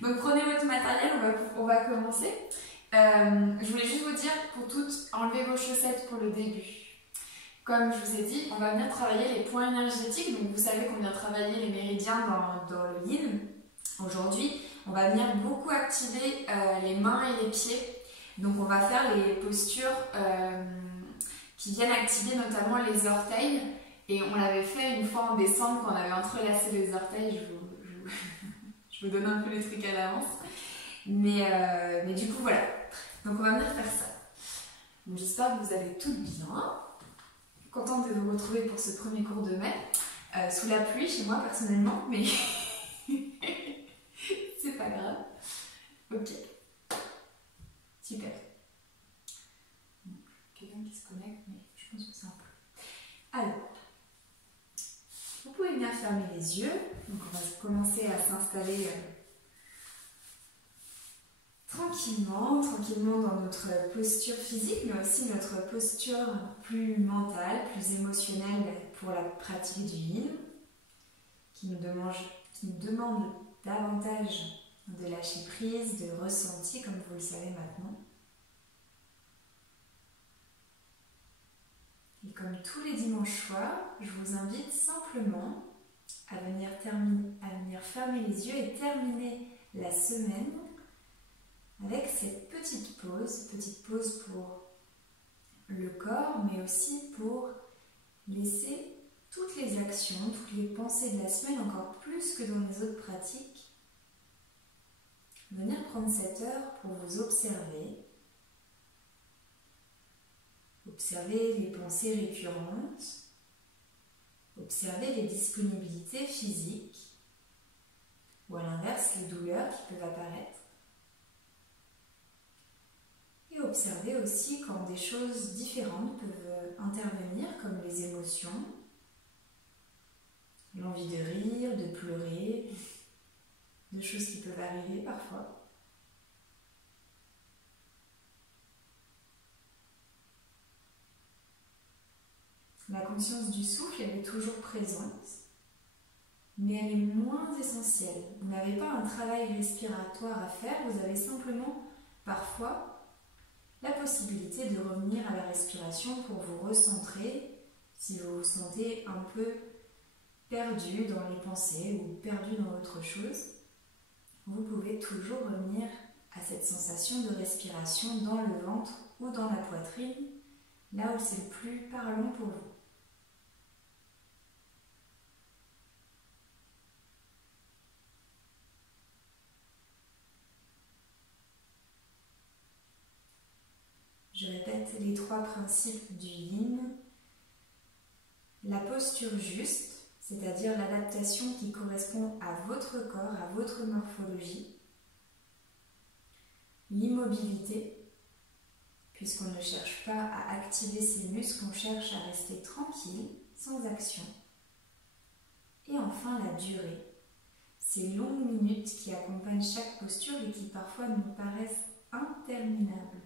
Donc prenez votre matériel, on va commencer. Je voulais juste vous dire, pour toutes, enlevez vos chaussettes pour le début. Comme je vous ai dit, on va venir travailler les points énergétiques. Donc vous savez qu'on vient travailler les méridiens dans le yin. Aujourd'hui, on va venir beaucoup activer les mains et les pieds. Donc on va faire les postures qui viennent activer notamment les orteils. Et on l'avait fait une fois en décembre quand on avait entrelacé les orteils. Je vous donne un peu les trucs à l'avance. Mais du coup, voilà. Donc on va venir faire ça. J'espère que vous allez toutes bien. Contente de vous retrouver pour ce premier cours de mai. Sous la pluie chez moi personnellement, mais c'est pas grave. Ok. Super. Quelqu'un qui se connecte, mais je pense que c'est un peu. Alors, vous pouvez bien fermer les yeux. Donc on va commencer à s'installer tranquillement dans notre posture physique, mais aussi notre posture plus mentale, plus émotionnelle pour la pratique du yin, qui nous demande davantage de lâcher prise, de ressenti, comme vous le savez maintenant. Et comme tous les dimanches soirs, je vous invite simplement à venir fermer les yeux et terminer la semaine avec cette petite pause pour le corps, mais aussi pour laisser toutes les actions, toutes les pensées de la semaine, encore plus que dans les autres pratiques, venir prendre cette heure pour vous observer. Observez les pensées récurrentes, observez les disponibilités physiques, ou à l'inverse, les douleurs qui peuvent apparaître. Et observez aussi quand des choses différentes peuvent intervenir, comme les émotions, l'envie de rire, de pleurer, de choses qui peuvent arriver parfois. La conscience du souffle, elle est toujours présente, mais elle est moins essentielle. Vous n'avez pas un travail respiratoire à faire, vous avez simplement, parfois, la possibilité de revenir à la respiration pour vous recentrer si vous vous sentez un peu perdu dans les pensées ou perdu dans autre chose. Vous pouvez toujours revenir à cette sensation de respiration dans le ventre ou dans la poitrine, là où c'est le plus parlant pour vous. Je répète les 3 principes du yin. La posture juste, c'est-à-dire l'adaptation qui correspond à votre corps, à votre morphologie. L'immobilité, puisqu'on ne cherche pas à activer ses muscles, on cherche à rester tranquille, sans action. Et enfin la durée, ces longues minutes qui accompagnent chaque posture et qui parfois nous paraissent interminables.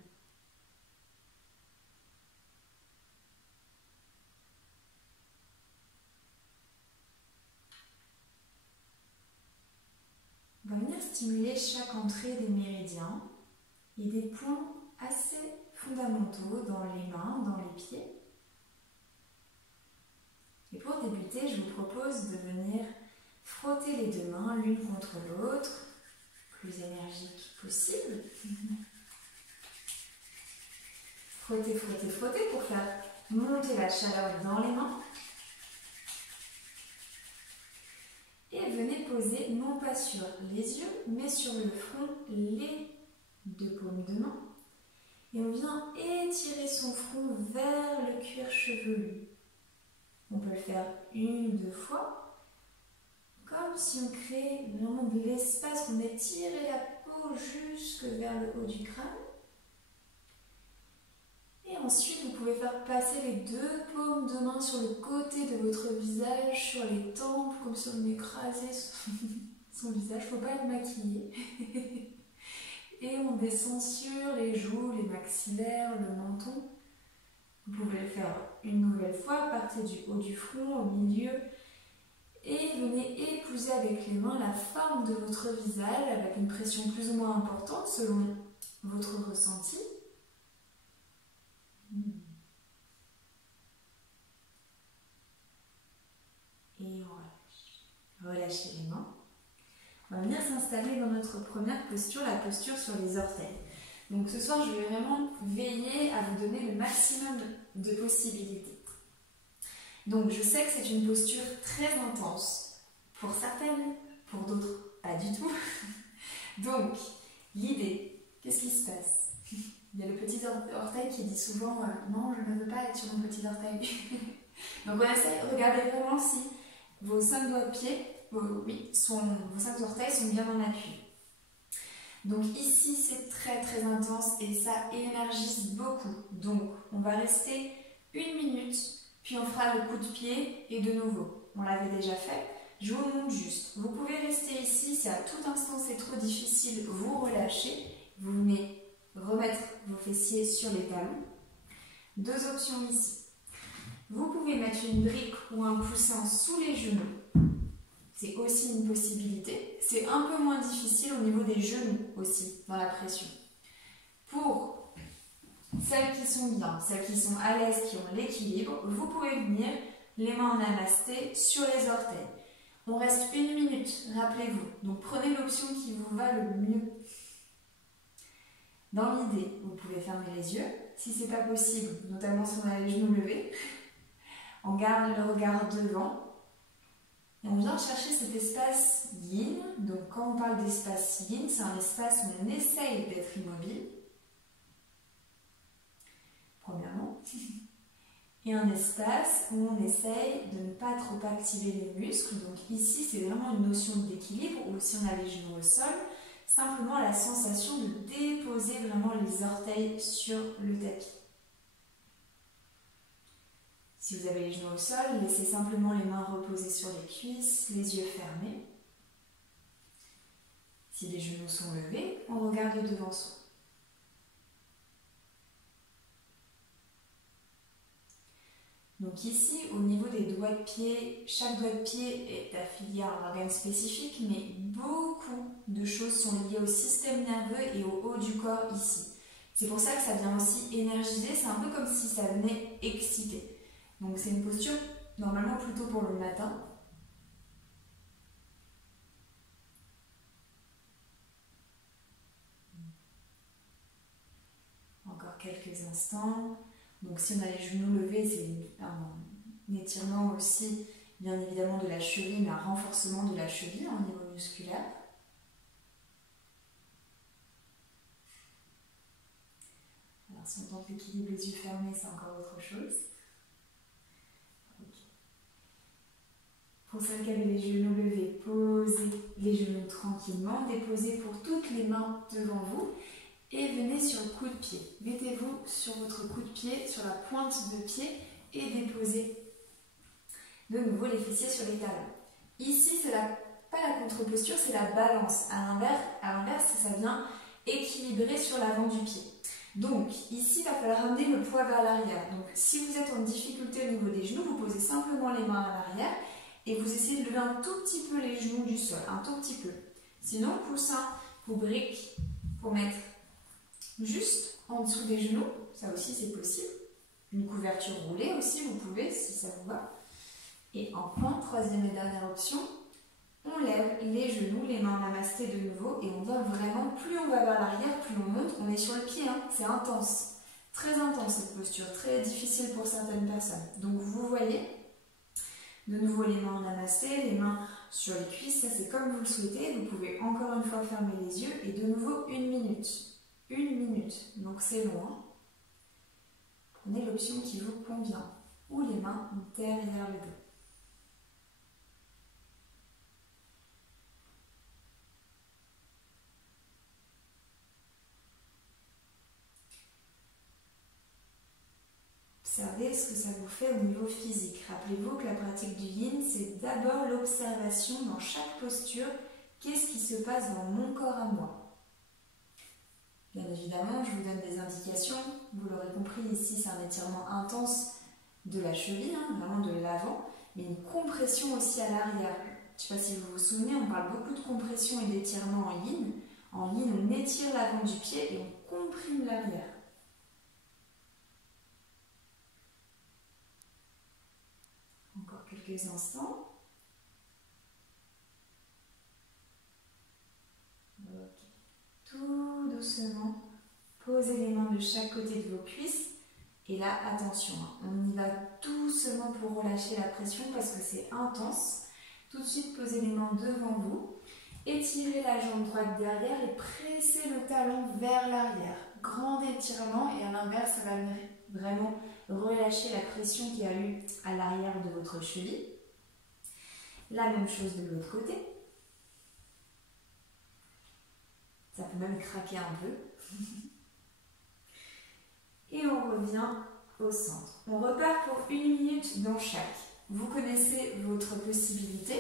On va venir stimuler chaque entrée des méridiens et des points assez fondamentaux dans les mains, dans les pieds. Et pour débuter, je vous propose de venir frotter les 2 mains l'une contre l'autre, plus énergique possible. Frottez, frottez, frottez pour faire monter la chaleur dans les mains. Et venez poser, non pas sur les yeux, mais sur le front, les 2 paumes de main. Et on vient étirer son front vers le cuir chevelu. On peut le faire 1 ou 2 fois, comme si on crée vraiment de l'espace, qu'on étire la peau jusque vers le haut du crâne. Et ensuite, vous pouvez faire passer les 2 paumes de main sur le côté de votre visage, sur les tempes, comme si on écrasait son visage. Il ne faut pas être maquillé. Et on descend sur les joues, les maxillaires, le menton. Vous pouvez le faire une nouvelle fois, partez du haut du front, au milieu, Et venez épouser avec les mains la forme de votre visage avec une pression plus ou moins importante selon votre ressenti. Et on relâche. Relâchez les mains. On va venir s'installer dans notre première posture, la posture sur les orteils. Donc ce soir, je vais vraiment veiller à vous donner le maximum de possibilités. Donc je sais que c'est une posture très intense pour certaines, pour d'autres pas du tout. Donc l'idée, qu'est-ce qui se passe? Il y a le petit orteil qui dit souvent non, je ne veux pas être sur mon petit orteil. Donc on essaie, regardez vraiment si vos 5 doigts de pied, vos 5 orteils sont bien en appui. Donc ici c'est très très intense et ça énergise beaucoup. Donc on va rester 1 minute, puis on fera le coup de pied et de nouveau. On l'avait déjà fait. Je vous montre juste. Vous pouvez rester ici, si à tout instant c'est trop difficile, vous relâchez. Vous venez remettre vos fessiers sur les talons. 2 options ici. Vous pouvez mettre une brique ou un coussin sous les genoux. C'est aussi une possibilité. C'est un peu moins difficile au niveau des genoux aussi, dans la pression. Pour celles qui sont bien, celles qui sont à l'aise, qui ont l'équilibre, vous pouvez venir les mains en namasté sur les orteils. On reste 1 minute, rappelez-vous. Donc prenez l'option qui vous va le mieux. Dans l'idée, vous pouvez fermer les yeux. Si ce n'est pas possible, notamment si on a les genoux levés, on garde le regard devant. Et on vient chercher cet espace yin. Donc quand on parle d'espace yin, c'est un espace où on essaye d'être immobile. Premièrement. Et un espace où on essaye de ne pas trop activer les muscles. Donc ici, c'est vraiment une notion d'équilibre, ou si on a les genoux au sol, simplement la sensation de déposer vraiment les orteils sur le tapis. Si vous avez les genoux au sol, laissez simplement les mains reposer sur les cuisses, les yeux fermés. Si les genoux sont levés, on regarde devant soi. Donc ici, au niveau des doigts de pied, chaque doigt de pied est affilié à un organe spécifique, mais beaucoup de choses sont liées au système nerveux et au haut du corps ici. C'est pour ça que ça vient aussi énergiser, c'est un peu comme si ça venait exciter. Donc c'est une posture normalement plutôt pour le matin. Encore quelques instants. Donc si on a les genoux levés, c'est un étirement aussi, bien évidemment, de la cheville, mais un renforcement de la cheville au niveau musculaire. Alors si on tente l'équilibre les yeux fermés, c'est encore autre chose. Okay. Pour celles qui avaient les genoux levés, posez les genoux tranquillement, déposez pour toutes les mains devant vous. Et venez sur le coup de pied. Mettez-vous sur votre coup de pied, sur la pointe de pied et déposez de nouveau les fessiers sur les talons. Ici, c'est pas la contre-posture, c'est la balance. À l'inverse, ça vient équilibrer sur l'avant du pied. Donc, ici, il va falloir ramener le poids vers l'arrière. Donc, si vous êtes en difficulté au niveau des genoux, vous posez simplement les mains à l'arrière et vous essayez de lever un tout petit peu les genoux du sol, un tout petit peu. Sinon, coussin ou brique pour mettre juste en dessous des genoux, ça aussi c'est possible. Une couverture roulée aussi, vous pouvez si ça vous va. Et enfin, troisième et dernière option, on lève les genoux, les mains namasté de nouveau et on vient vraiment, plus on va vers l'arrière, plus on monte, on est sur le pied, hein, c'est intense. Très intense cette posture, très difficile pour certaines personnes. Donc vous voyez, de nouveau les mains namasté, les mains sur les cuisses, ça c'est comme vous le souhaitez. Vous pouvez encore une fois fermer les yeux et de nouveau 1 minute. 1 minute, donc c'est loin. Prenez l'option qui vous convient, ou les mains derrière le dos. Observez ce que ça vous fait au niveau physique. Rappelez-vous que la pratique du yin, c'est d'abord l'observation dans chaque posture. Qu'est-ce qui se passe dans mon corps à moi? Bien évidemment, je vous donne des indications. Vous l'aurez compris, ici, c'est un étirement intense de la cheville, hein, vraiment de l'avant. mais une compression aussi à l'arrière. Je ne sais pas si vous vous souvenez, on parle beaucoup de compression et d'étirement en yin. En yin, on étire l'avant du pied et on comprime l'arrière. Encore quelques instants. Ok. Tout doucement, posez les mains de chaque côté de vos cuisses. Et là, attention, on y va doucement pour relâcher la pression parce que c'est intense. Tout de suite, posez les mains devant vous. Étirez la jambe droite derrière et pressez le talon vers l'arrière. Grand étirement et à l'inverse, ça va venir vraiment relâcher la pression qu'il y a eu à l'arrière de votre cheville. La même chose de l'autre côté. Ça peut même craquer un peu. Et on revient au centre. On repart pour 1 minute dans chaque. Vous connaissez votre possibilité.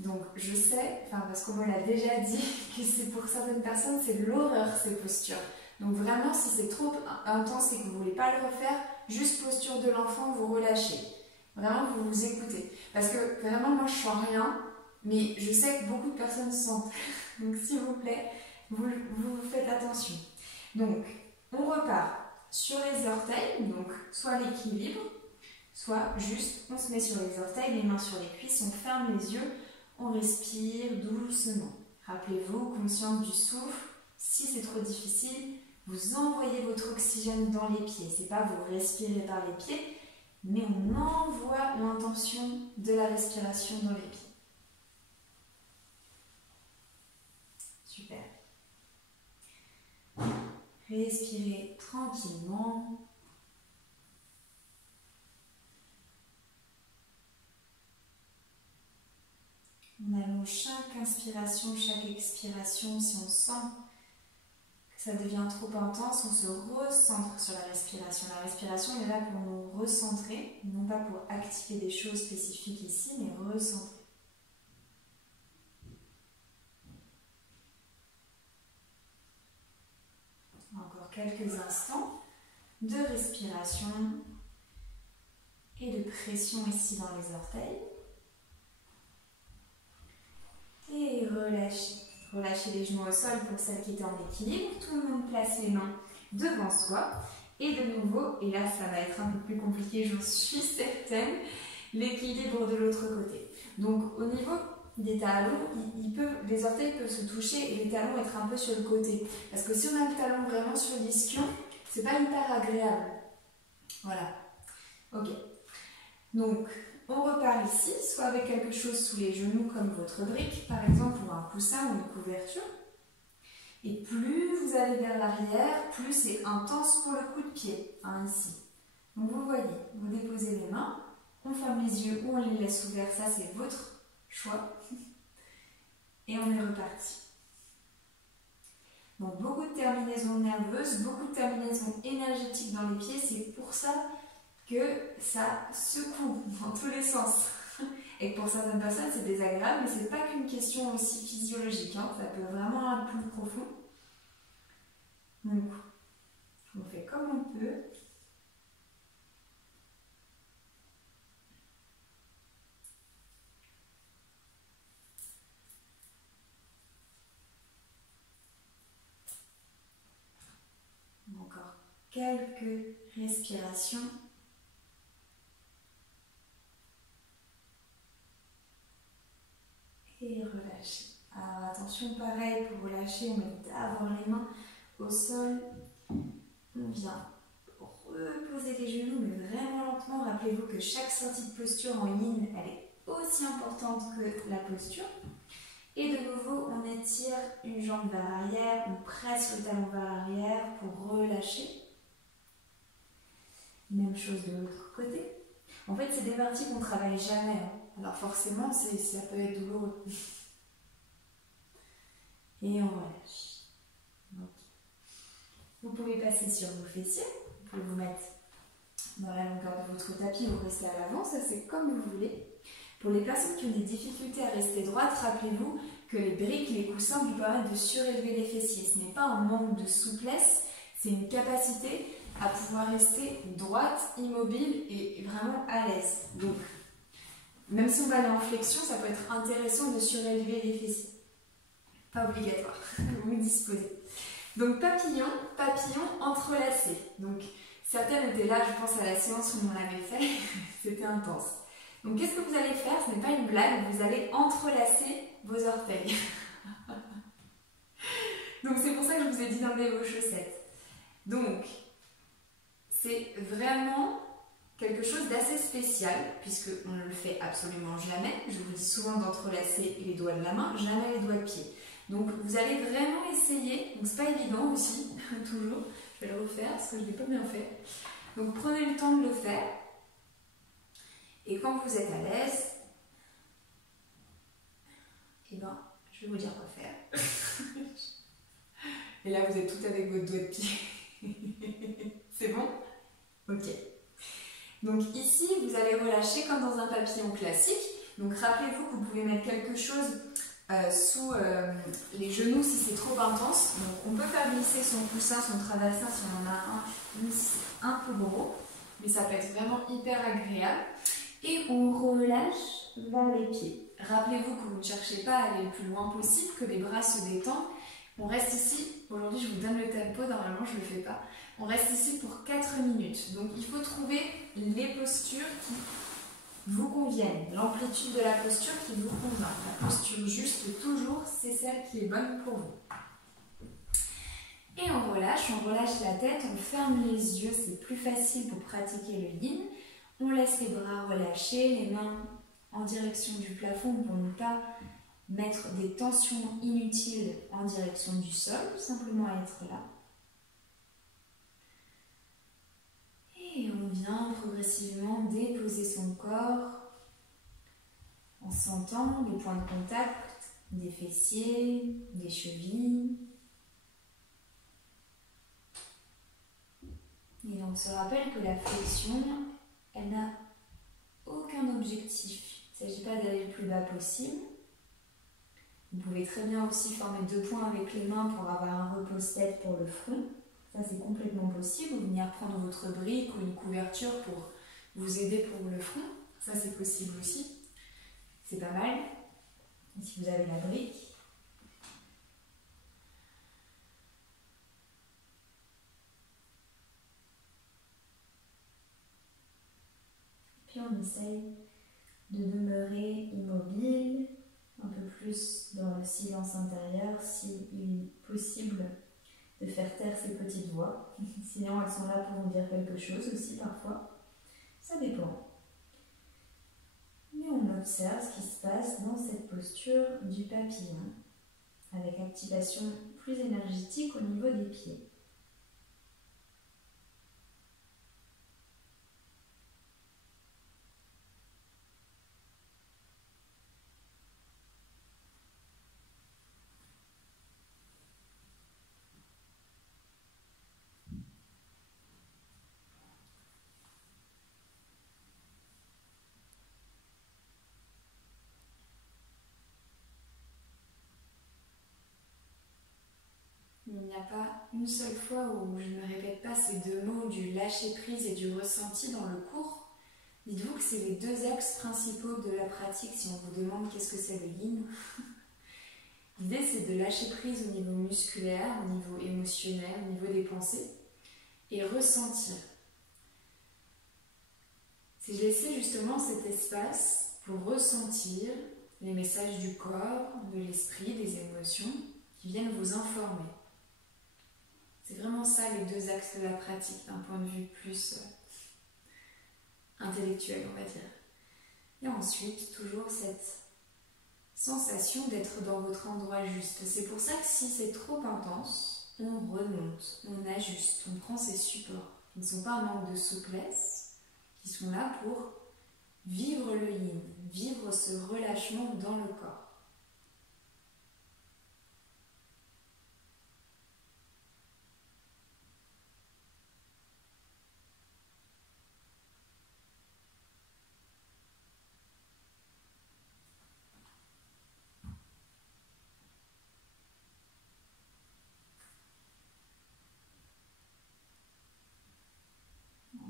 Donc je sais, parce qu'on me l'a déjà dit, que c'est pour certaines personnes, c'est l'horreur ces postures. Donc vraiment, si c'est trop intense et que vous ne voulez pas le refaire, juste posture de l'enfant, vous relâchez. Vraiment, vous vous écoutez. Parce que vraiment, moi je sens rien, mais je sais que beaucoup de personnes sentent. Donc s'il vous plaît, vous faites attention. Donc, on repart sur les orteils, donc soit l'équilibre, soit juste on se met sur les orteils, les mains sur les cuisses, on ferme les yeux, on respire doucement. Rappelez-vous, conscience du souffle, si c'est trop difficile, vous envoyez votre oxygène dans les pieds. C'est pas vous respirez par les pieds, mais on envoie l'intention de la respiration dans les pieds. Super. Respirez tranquillement. On allonge chaque inspiration, chaque expiration. Si on sent que ça devient trop intense, on se recentre sur la respiration. La respiration est là pour nous recentrer, non pas pour activer des choses spécifiques ici, mais recentrer. Encore quelques instants de respiration et de pression ici dans les orteils. Et relâchez. Relâchez les genoux au sol pour celles qui étaient en équilibre. Tout le monde place les mains devant soi. Et de nouveau, et là ça va être un peu plus compliqué, j'en suis certaine, l'équilibre de l'autre côté. Donc au niveau des talons, les orteils peuvent se toucher et les talons être un peu sur le côté. Parce que si on a le talon vraiment sur l'ischio, c'est pas hyper agréable. Voilà. Ok. Donc, on repart ici, soit avec quelque chose sous les genoux comme votre brique, par exemple, ou un coussin ou une couverture. Et plus vous allez vers l'arrière, plus c'est intense pour le coup de pied, ici. Donc vous voyez, vous déposez les mains, on ferme les yeux ou on les laisse ouverts, ça c'est votre choix. Et on est reparti. Donc beaucoup de terminaisons nerveuses, beaucoup de terminaisons énergétiques dans les pieds, c'est pour ça que ça secoue dans tous les sens. Et que pour certaines personnes c'est désagréable, mais c'est pas qu'une question aussi physiologique, hein. Ça peut vraiment être plus profond. Donc, on fait comme on peut. Encore quelques respirations. Et relâchez. Alors attention, pareil, pour relâcher, on met d'abord les mains au sol. On vient reposer les genoux, mais vraiment lentement. Rappelez-vous que chaque sortie de posture en yin, elle est aussi importante que la posture. Et de nouveau, on étire une jambe vers l'arrière, on presse le talon vers l'arrière pour relâcher. Même chose de l'autre côté. En fait, c'est des parties qu'on ne travaille jamais. Alors forcément, ça peut être douloureux. Et on relâche. Okay. Vous pouvez passer sur vos fessiers. Vous pouvez vous mettre dans la longueur de votre tapis ou rester à l'avant. Ça, c'est comme vous voulez. Pour les personnes qui ont des difficultés à rester droites, rappelez-vous que les briques, les coussins vous permettent de surélever les fessiers. Ce n'est pas un manque de souplesse, c'est une capacité à pouvoir rester droite, immobile et vraiment à l'aise. Donc, Même si on va aller en flexion, ça peut être intéressant de surélever les fessiers. Pas obligatoire, vous disposez. Donc papillon, papillon entrelacé. Donc certaines étaient là, je pense à la séance où on l'avait fait, c'était intense. Donc qu'est-ce que vous allez faire? Ce n'est pas une blague, vous allez entrelacer vos orteils. Donc c'est pour ça que je vous ai dit d'enlever vos chaussettes. Donc c'est vraiment quelque chose d'assez spécial, puisqu'on ne le fait absolument jamais. Je vous dis souvent d'entrelacer les doigts de la main, jamais les doigts de pied. Donc vous allez vraiment essayer, donc c'est pas évident aussi, toujours, je vais le refaire parce que je ne l'ai pas bien fait. Donc prenez le temps de le faire, et quand vous êtes à l'aise, et ben, je vais vous dire quoi faire. Et là vous êtes tout avec votre doigt de pied. C'est bon? Ok. Donc ici, vous allez relâcher comme dans un papillon classique. Donc rappelez-vous que vous pouvez mettre quelque chose sous les genoux si c'est trop intense. Donc on peut faire glisser son coussin, son traversin si on en a un, même si c'est un peu gros. Mais ça peut être vraiment hyper agréable. Et on relâche vers les pieds. Rappelez-vous que vous ne cherchez pas à aller le plus loin possible, que les bras se détendent. On reste ici, aujourd'hui je vous donne le tempo, normalement je ne le fais pas. On reste ici pour 4 minutes. Donc il faut trouver les postures qui vous conviennent, l'amplitude de la posture qui vous convient. La posture juste, toujours, c'est celle qui est bonne pour vous. Et on relâche la tête, on ferme les yeux, c'est plus facile pour pratiquer le yin. On laisse les bras relâchés, les mains en direction du plafond pour ne pas mettre des tensions inutiles en direction du sol, simplement être là. Et on vient progressivement déposer son corps en sentant les points de contact des fessiers, des chevilles. Et on se rappelle que la flexion, elle n'a aucun objectif. Il ne s'agit pas d'aller le plus bas possible. Vous pouvez très bien aussi former 2 points avec les mains pour avoir un repose-tête pour le front. Ça, c'est complètement possible. Ou venir prendre votre brique ou une couverture pour vous aider pour le front. Ça, c'est possible aussi. C'est pas mal. Et si vous avez la brique. Puis on essaye de demeurer immobile, un peu plus dans le silence intérieur, s'il est possible de faire taire ces petites voix. Sinon, elles sont là pour vous dire quelque chose aussi parfois. Ça dépend. Mais on observe ce qui se passe dans cette posture du papillon, avec activation plus énergétique au niveau des pieds. Il n'y a pas une seule fois où je ne répète pas ces 2 mots du lâcher-prise et du ressenti dans le cours. Dites-vous que c'est les 2 axes principaux de la pratique si on vous demande qu'est-ce que c'est le yin. L'idée, c'est de lâcher prise au niveau musculaire, au niveau émotionnel, au niveau des pensées et ressentir. C'est laisser justement cet espace pour ressentir les messages du corps, de l'esprit, des émotions qui viennent vous informer. C'est vraiment ça les 2 axes de la pratique d'un point de vue plus intellectuel, on va dire. Et ensuite, toujours cette sensation d'être dans votre endroit juste. C'est pour ça que si c'est trop intense, on remonte, on ajuste, on prend ces supports qui ne sont pas un manque de souplesse, qui sont là pour vivre le yin, vivre ce relâchement dans le corps.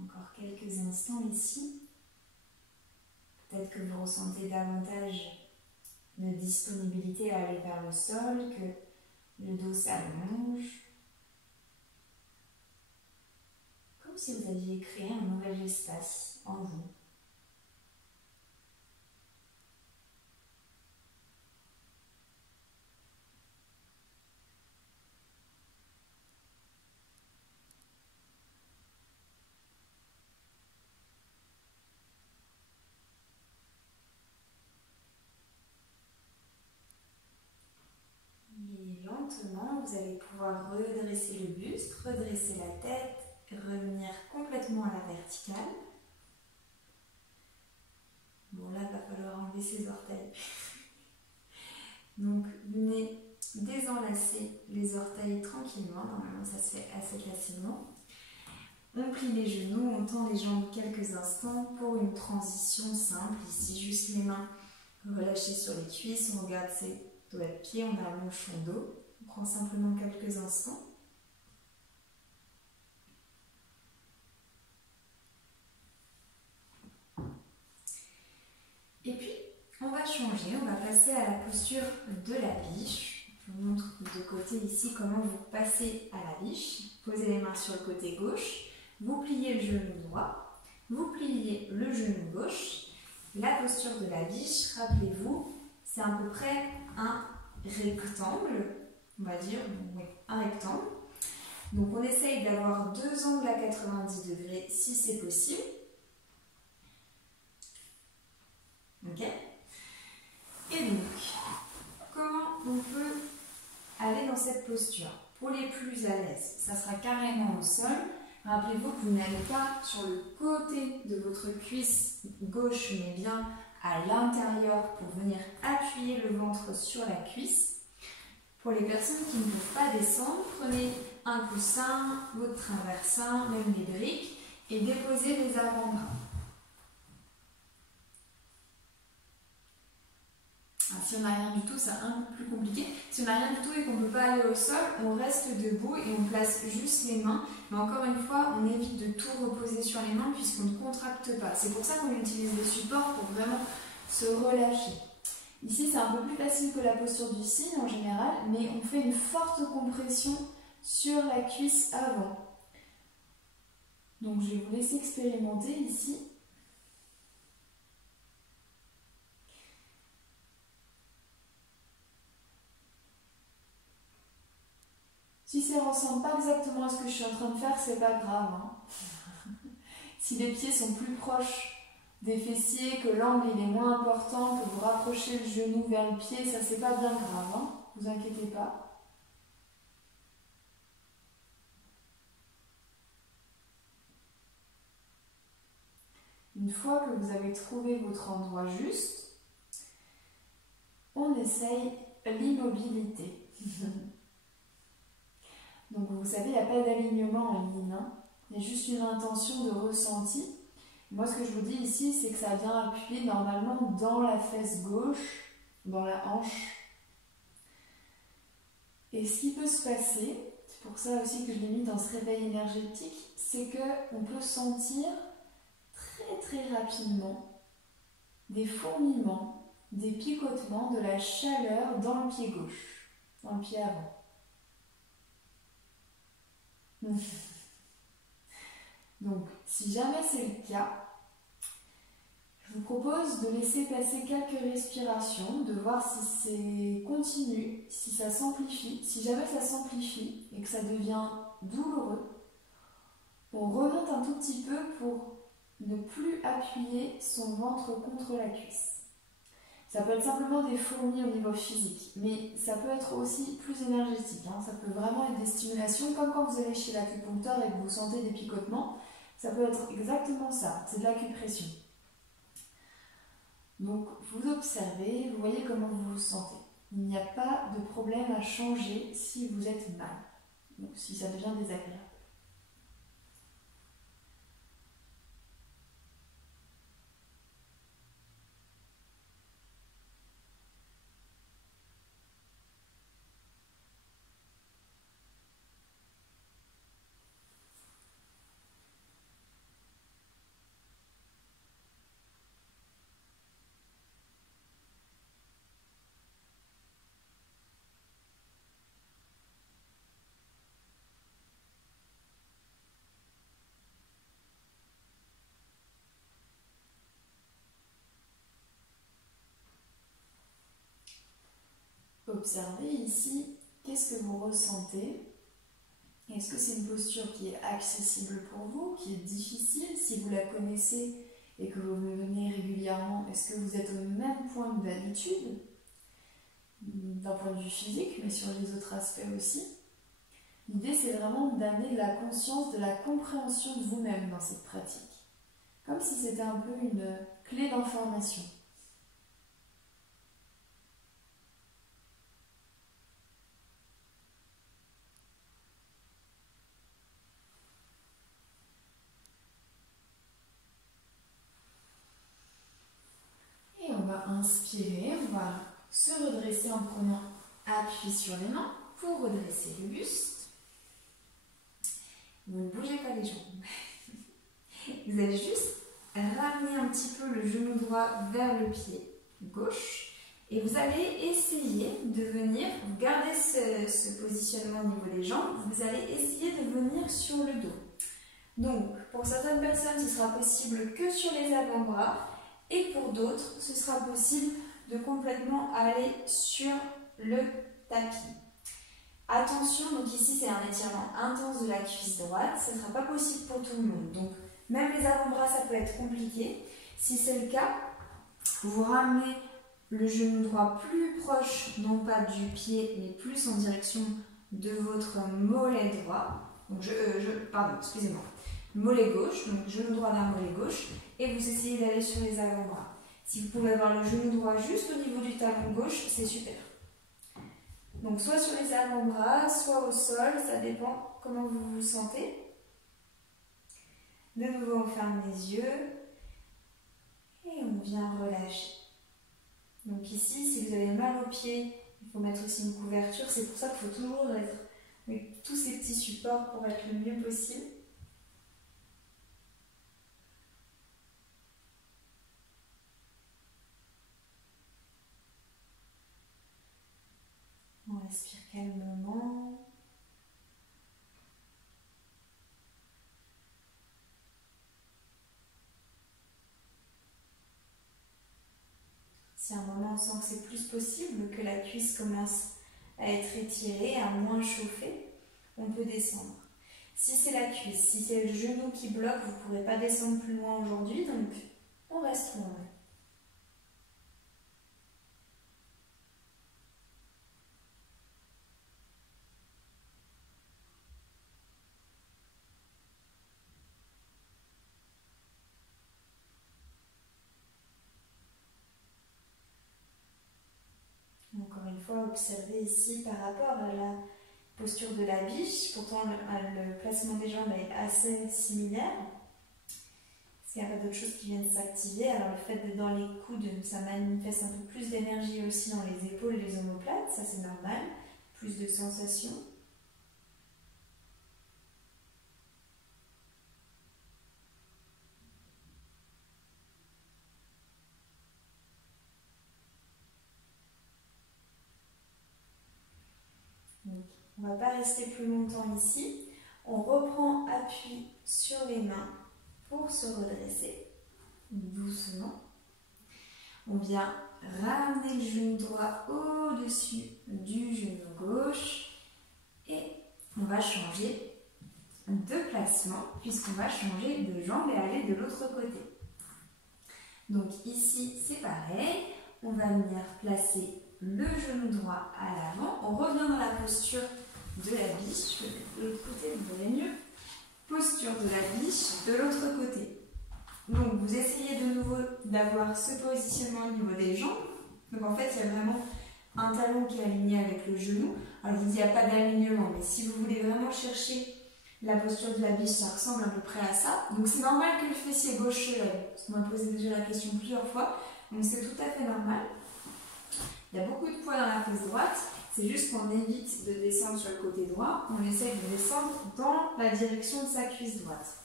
Encore quelques instants ici. Peut-être que vous ressentez davantage de disponibilité à aller vers le sol, que le dos s'allonge. Comme si vous aviez créé un nouvel espace en vous. Et lentement, vous allez pouvoir redresser le buste, redresser la tête, revenir complètement à la verticale. Bon, là, il va falloir enlever ses orteils. Donc, venez désenlacer les orteils tranquillement. Normalement, ça se fait assez facilement. On plie les genoux, on tend les jambes quelques instants pour une transition simple. Ici, juste les mains relâchées sur les cuisses. On regarde ses doigts de pied, on allonge son dos. On prend simplement quelques instants. Et puis, on va changer, on va passer à la posture de la biche. Je vous montre de côté ici comment vous passez à la biche. Posez les mains sur le côté gauche, vous pliez le genou droit, vous pliez le genou gauche. La posture de la biche, rappelez-vous, c'est à peu près un rectangle, on va dire, oui, un rectangle. Donc on essaye d'avoir deux angles à 90 degrés si c'est possible. Ok. Et donc, comment on peut aller dans cette posture? Pour les plus à l'aise, ça sera carrément au sol. Rappelez-vous que vous n'allez pas sur le côté de votre cuisse gauche, mais bien à l'intérieur pour venir appuyer le ventre sur la cuisse. Pour les personnes qui ne peuvent pas descendre, prenez un coussin, votre traversin, même des briques, et déposez les avant-bras. Si on n'a rien du tout, c'est un peu plus compliqué. Si on n'a rien du tout et qu'on ne peut pas aller au sol, on reste debout et on place juste les mains. Mais encore une fois, on évite de tout reposer sur les mains puisqu'on ne contracte pas. C'est pour ça qu'on utilise les supports pour vraiment se relâcher. Ici, c'est un peu plus facile que la posture du cygne en général, mais on fait une forte compression sur la cuisse avant. Donc, je vais vous laisser expérimenter ici. Si ça ne ressemble pas exactement à ce que je suis en train de faire, c'est pas grave. Hein. Si les pieds sont plus proches des fessiers, que l'angle il est moins important, que vous rapprochez le genou vers le pied, ça c'est pas bien grave, hein. Vous inquiétez pas. Une fois que vous avez trouvé votre endroit juste, on essaye l'immobilité. Donc vous savez, il n'y a pas d'alignement en ligne, hein. Il y a juste une intention de ressenti. Moi, ce que je vous dis ici, c'est que ça vient appuyer normalement dans la fesse gauche, dans la hanche. Et ce qui peut se passer, c'est pour ça aussi que je l'ai mis dans ce réveil énergétique, c'est qu'on peut sentir très très rapidement des fourmillements, des picotements, de la chaleur dans le pied gauche, dans le pied avant. Donc, si jamais c'est le cas, je vous propose de laisser passer quelques respirations, de voir si c'est continu, si ça s'amplifie. Si jamais ça s'amplifie et que ça devient douloureux, on remonte un tout petit peu pour ne plus appuyer son ventre contre la cuisse. Ça peut être simplement des fourmis au niveau physique, mais ça peut être aussi plus énergétique. Hein. Ça peut vraiment être des stimulations, comme quand vous allez chez l'acupuncteur et que vous sentez des picotements. Ça peut être exactement ça, c'est de l'acupression. Donc, vous observez, vous voyez comment vous vous sentez. Il n'y a pas de problème à changer si vous êtes mal, ou si ça devient désagréable. observez ici, qu'est-ce que vous ressentez? Est-ce que c'est une posture qui est accessible pour vous, qui est difficile? Si vous la connaissez et que vous venez régulièrement, est-ce que vous êtes au même point que d'habitude? D'un point de vue physique, mais sur les autres aspects aussi. L'idée, c'est vraiment d'amener de la conscience, de la compréhension de vous-même dans cette pratique. Comme si c'était un peu une clé d'information. Et on va inspirer, on va se redresser en prenant appui sur les mains pour redresser le buste. Vous ne bougez pas les jambes. Vous allez juste ramener un petit peu le genou droit vers le pied gauche et vous allez essayer de venir, vous gardez ce positionnement au niveau des jambes, vous allez essayer de venir sur le dos. Donc, pour certaines personnes, ce sera possible que sur les avant-bras et pour d'autres, ce sera possible de complètement aller sur le tapis. Attention, donc ici c'est un étirement intense de la cuisse droite, ce ne sera pas possible pour tout le monde. Donc, même les avant-bras, ça peut être compliqué. Si c'est le cas, vous ramenez le genou droit plus proche, non pas du pied, mais plus en direction de votre mollet droit. Donc, pardon, excusez-moi. Mollet gauche, donc genou droit vers mollet gauche, et vous essayez d'aller sur les avant-bras. Si vous pouvez avoir le genou droit juste au niveau du talon gauche, c'est super. Donc, soit sur les avant-bras, soit au sol, ça dépend comment vous vous sentez. De nouveau, on ferme les yeux et on vient relâcher. Donc ici, si vous avez mal aux pieds, il faut mettre aussi une couverture. C'est pour ça qu'il faut toujours être avec tous ces petits supports pour être le mieux possible. On respire calmement. Si à un moment on sent que c'est plus possible, que la cuisse commence à être étirée, à moins chauffer, on peut descendre. Si c'est la cuisse, si c'est le genou qui bloque, vous ne pourrez pas descendre plus loin aujourd'hui, donc on reste où on est. Encore une fois, observez ici par rapport à la posture de la biche. Pourtant, le placement des jambes est assez similaire. S'il n'y a pas d'autres choses qui viennent s'activer, alors le fait d'être dans les coudes, ça manifeste un peu plus d'énergie aussi dans les épaules et les omoplates, ça c'est normal, plus de sensations. Donc, on ne va pas rester plus longtemps ici. On reprend appui sur les mains pour se redresser doucement. On vient ramener le genou droit au-dessus du genou gauche et on va changer de placement puisqu'on va changer de jambe et aller de l'autre côté. Donc ici c'est pareil, on va venir placer le genou droit à l'avant, on revient dans la posture de la biche, de l'autre côté vous verrez mieux, posture de la biche de l'autre côté. Donc vous essayez de nouveau d'avoir ce positionnement au niveau des jambes, donc en fait il y a vraiment un talon qui est aligné avec le genou, alors je vous dis il n'y a pas d'alignement, mais si vous voulez vraiment chercher la posture de la biche, ça ressemble à peu près à ça, donc c'est normal que le fessier gauche se lève, parce qu'on m'a posé déjà la question plusieurs fois, donc c'est tout à fait normal. Il y a beaucoup de poids dans la fesse droite, c'est juste qu'on évite de descendre sur le côté droit, on essaye de descendre dans la direction de sa cuisse droite.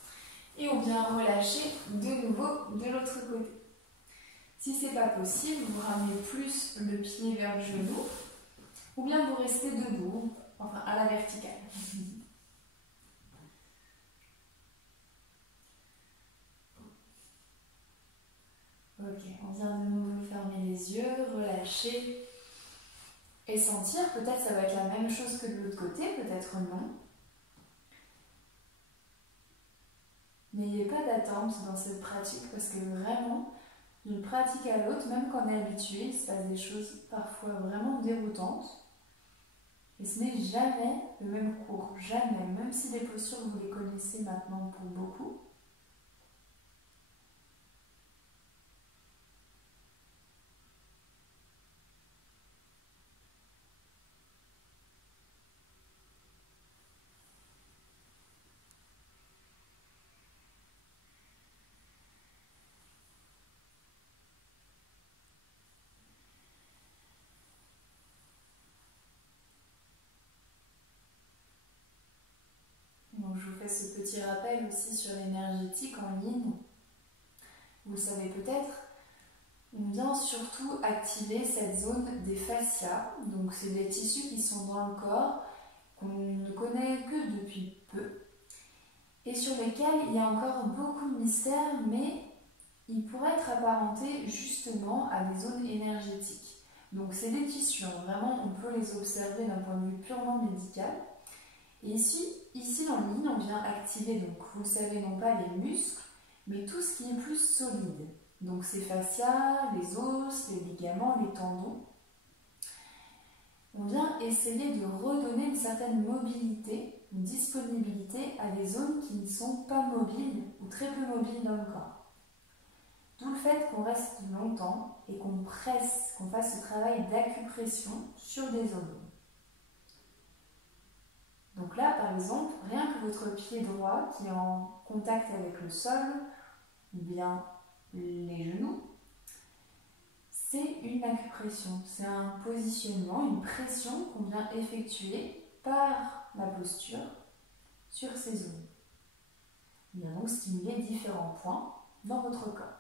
Et on vient relâcher de nouveau de l'autre côté. Si ce n'est pas possible, vous ramenez plus le pied vers le genou, ou bien vous restez debout, enfin à la verticale. Ok, on vient de nouveau fermer les yeux, relâcher. Et sentir, peut-être ça va être la même chose que de l'autre côté, peut-être non. N'ayez pas d'attente dans cette pratique parce que vraiment, d'une pratique à l'autre, même quand on est habitué, il se passe des choses parfois vraiment déroutantes. Et ce n'est jamais le même cours, jamais, même si les postures vous les connaissez maintenant pour beaucoup. Donc je vous fais ce petit rappel aussi sur l'énergétique en yin. Vous le savez peut-être, on vient surtout activer cette zone des fascias. Donc c'est des tissus qui sont dans le corps, qu'on ne connaît que depuis peu, et sur lesquels il y a encore beaucoup de mystères, mais ils pourraient être apparentés justement à des zones énergétiques. Donc c'est des tissus, hein, vraiment on peut les observer d'un point de vue purement médical. Et ici dans le yin, on vient activer, donc vous le savez, non pas les muscles, mais tout ce qui est plus solide. Donc ces fascias, les os, les ligaments, les tendons. On vient essayer de redonner une certaine mobilité, une disponibilité à des zones qui ne sont pas mobiles ou très peu mobiles dans le corps. D'où le fait qu'on reste longtemps et qu'on presse, qu'on fasse ce travail d'acupression sur des zones. Donc là, par exemple, rien que votre pied droit qui est en contact avec le sol, ou bien les genoux, c'est une acupression, c'est un positionnement, une pression qu'on vient effectuer par la posture sur ces zones. On vient donc stimuler différents points dans votre corps.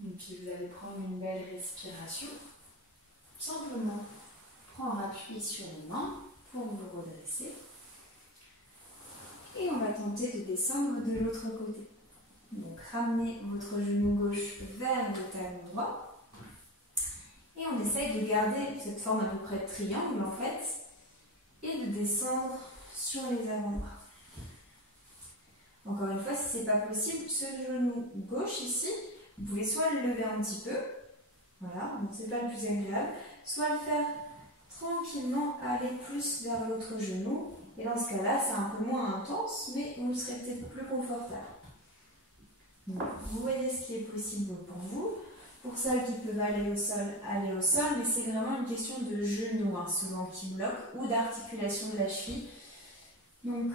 Et puis vous allez prendre une belle respiration. Simplement prendre appui sur les mains pour vous redresser. Et on va tenter de descendre de l'autre côté. Donc ramenez votre genou gauche vers le talon droit. Et on essaye de garder cette forme à peu près de triangle en fait. Et de descendre sur les avant-bras. Encore une fois, si ce n'est pas possible, ce genou gauche ici, vous pouvez soit le lever un petit peu, voilà, donc c'est pas le plus agréable, soit le faire tranquillement, aller plus vers l'autre genou. Et dans ce cas-là, c'est un peu moins intense, mais vous serez peut-être plus confortable. Donc, vous voyez ce qui est possible pour vous. Pour celles qui peuvent aller au sol, mais c'est vraiment une question de genou, hein, souvent qui bloque, ou d'articulation de la cheville. Donc,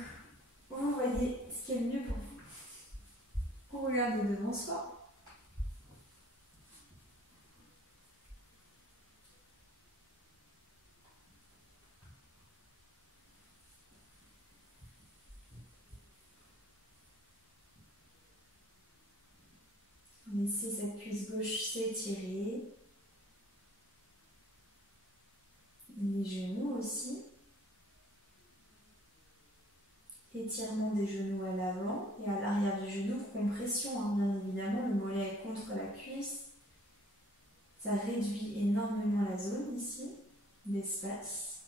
vous voyez ce qui est le mieux pour vous. On regarde devant soi. Laissez cette cuisse gauche s'étirer. Les genoux aussi. Étirement des genoux à l'avant et à l'arrière du genou, compression, hein, bien évidemment, le mollet est contre la cuisse. Ça réduit énormément la zone ici, l'espace.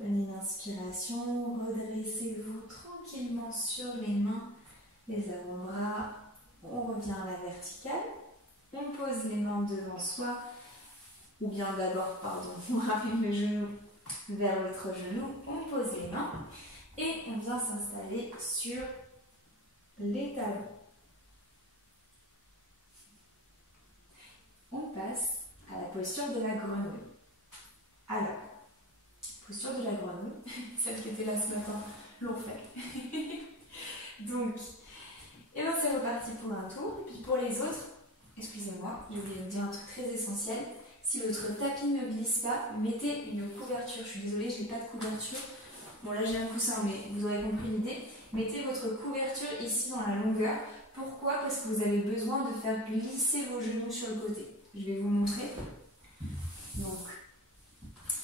Prenez une inspiration, redressez-vous tranquillement sur les mains, les avant-bras, On revient à la verticale. On pose les mains devant soi. Ou bien d'abord, pardon, on ramène le genou vers l'autre genou. On pose les mains. Et on vient s'installer sur les talons. On passe à la posture de la grenouille. Alors, posture de la grenouille, celle qui était là ce matin l'ont fait. Donc, et bien c'est reparti pour un tour. Et puis pour les autres, excusez-moi, je voulais vous dire un truc très essentiel. Si votre tapis ne glisse pas, mettez une couverture. Je suis désolée, je n'ai pas de couverture. Bon là j'ai un coussin, mais vous aurez compris l'idée. Mettez votre couverture ici dans la longueur. Pourquoi? Parce que vous avez besoin de faire glisser vos genoux sur le côté. Je vais vous montrer. Donc,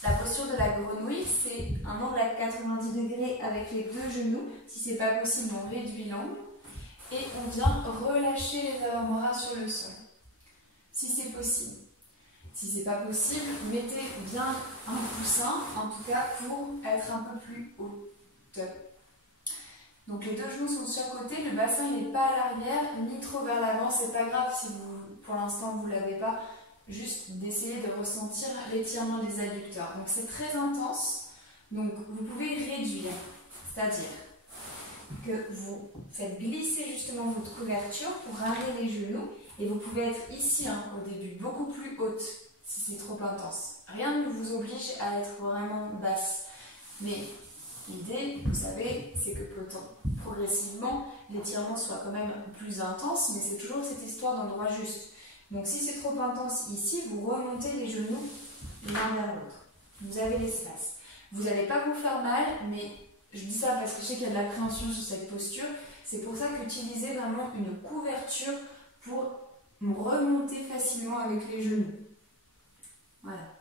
la posture de la grenouille, c'est un angle à 90 degrés avec les deux genoux. Si ce n'est pas possible, on réduit l'angle. Et on vient relâcher les avant-bras sur le sol. Si c'est possible. Si ce n'est pas possible, mettez bien un coussin, en tout cas pour être un peu plus haut. Donc les deux genoux sont sur le côté, le bassin n'est pas à l'arrière, ni trop vers l'avant. C'est pas grave si vous, pour l'instant vous ne l'avez pas. Juste d'essayer de ressentir l'étirement des adducteurs. Donc c'est très intense, donc vous pouvez réduire, c'est-à-dire que vous faites glisser justement votre couverture pour ramener les genoux et vous pouvez être ici au début, beaucoup plus haute si c'est trop intense. Rien ne vous oblige à être vraiment basse, mais l'idée, vous savez, c'est que progressivement l'étirement soit quand même plus intense, mais c'est toujours cette histoire d'endroit juste. Donc si c'est trop intense ici, vous remontez les genoux l'un vers l'autre. Vous avez l'espace. Vous n'allez pas vous faire mal, mais je dis ça parce que je sais qu'il y a de l'appréhension sur cette posture. C'est pour ça qu'utilisez vraiment une couverture pour remonter facilement avec les genoux. Voilà.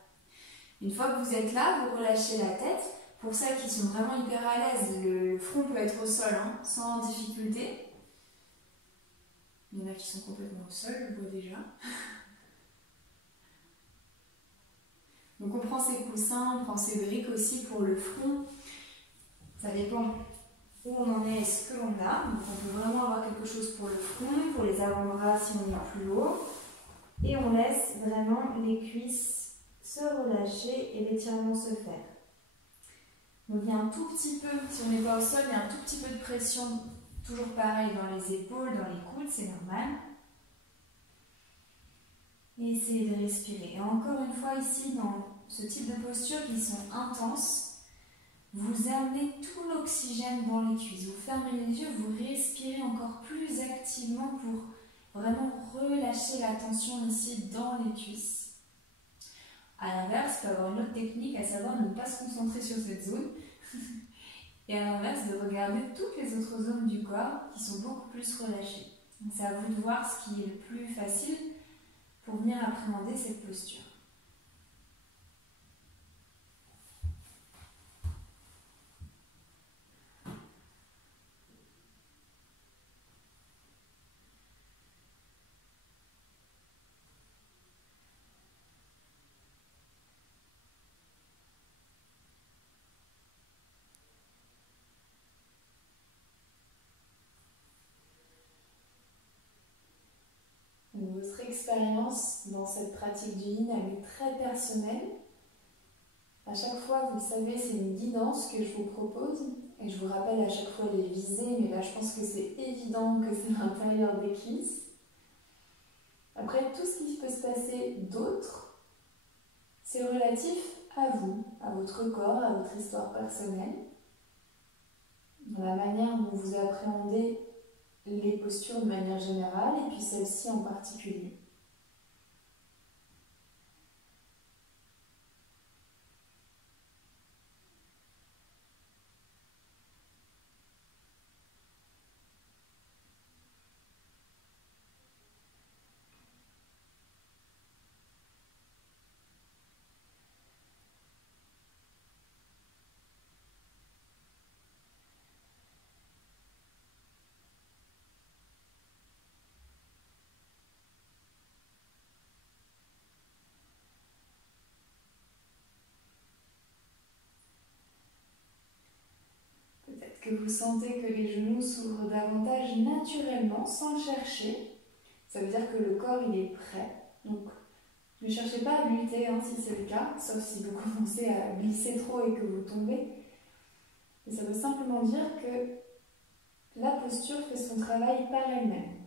Une fois que vous êtes là, vous relâchez la tête. Pour celles qui sont vraiment hyper à l'aise, le front peut être au sol, sans difficulté. Il y en a qui sont complètement au sol, je le vois déjà. Donc on prend ses coussins, on prend ses briques aussi pour le front. Ça dépend où on en est et ce que l'on a. Donc on peut vraiment avoir quelque chose pour le front, pour les avant-bras si on est plus haut. Et on laisse vraiment les cuisses se relâcher et l'étirement se faire. Donc il y a un tout petit peu, si on n'est pas au sol, il y a un tout petit peu de pression. Toujours pareil dans les épaules, dans les coudes, c'est normal. Et essayez de respirer. Et encore une fois ici, dans ce type de posture qui sont intenses, vous amenez tout l'oxygène dans les cuisses. Vous fermez les yeux, vous respirez encore plus activement pour vraiment relâcher la tension ici dans les cuisses. A l'inverse, il peut y avoir une autre technique, à savoir ne pas se concentrer sur cette zone. Et à l'inverse, de regarder toutes les autres zones du corps qui sont beaucoup plus relâchées. Donc c'est à vous de voir ce qui est le plus facile pour venir appréhender cette posture. Votre expérience dans cette pratique du yin, elle est très personnelle. À chaque fois, vous le savez, c'est une guidance que je vous propose. Et je vous rappelle à chaque fois les visées, mais là je pense que c'est évident que c'est l'intérieur des cuisses. Après, tout ce qui peut se passer d'autre, c'est relatif à vous, à votre corps, à votre histoire personnelle, dans la manière dont vous appréhendez les postures de manière générale et puis celle-ci en particulier. que vous sentez que les genoux s'ouvrent davantage naturellement, sans le chercher. Ça veut dire que le corps il est prêt. Donc ne cherchez pas à lutter si c'est le cas, sauf si vous commencez à glisser trop et que vous tombez. Et ça veut simplement dire que la posture fait son travail par elle-même.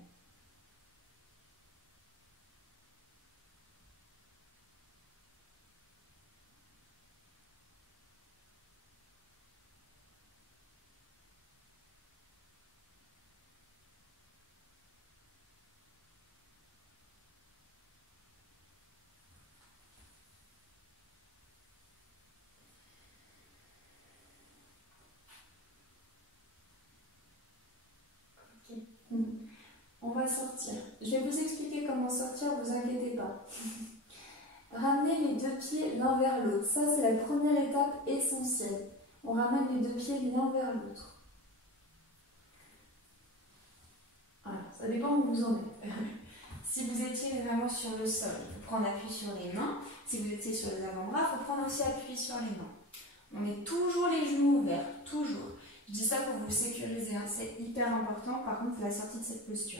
On va sortir. Je vais vous expliquer comment sortir, vous inquiétez pas. Ramenez les deux pieds l'un vers l'autre. Ça, c'est la première étape essentielle. On ramène les deux pieds l'un vers l'autre. Voilà, ça dépend où vous en êtes. Si vous étiez vraiment sur le sol, il faut prendre appui sur les mains. Si vous étiez sur les avant-bras, il faut prendre aussi appui sur les mains. On met toujours les genoux ouverts, toujours. Je dis ça pour vous sécuriser, c'est hyper important par contre la sortie de cette posture.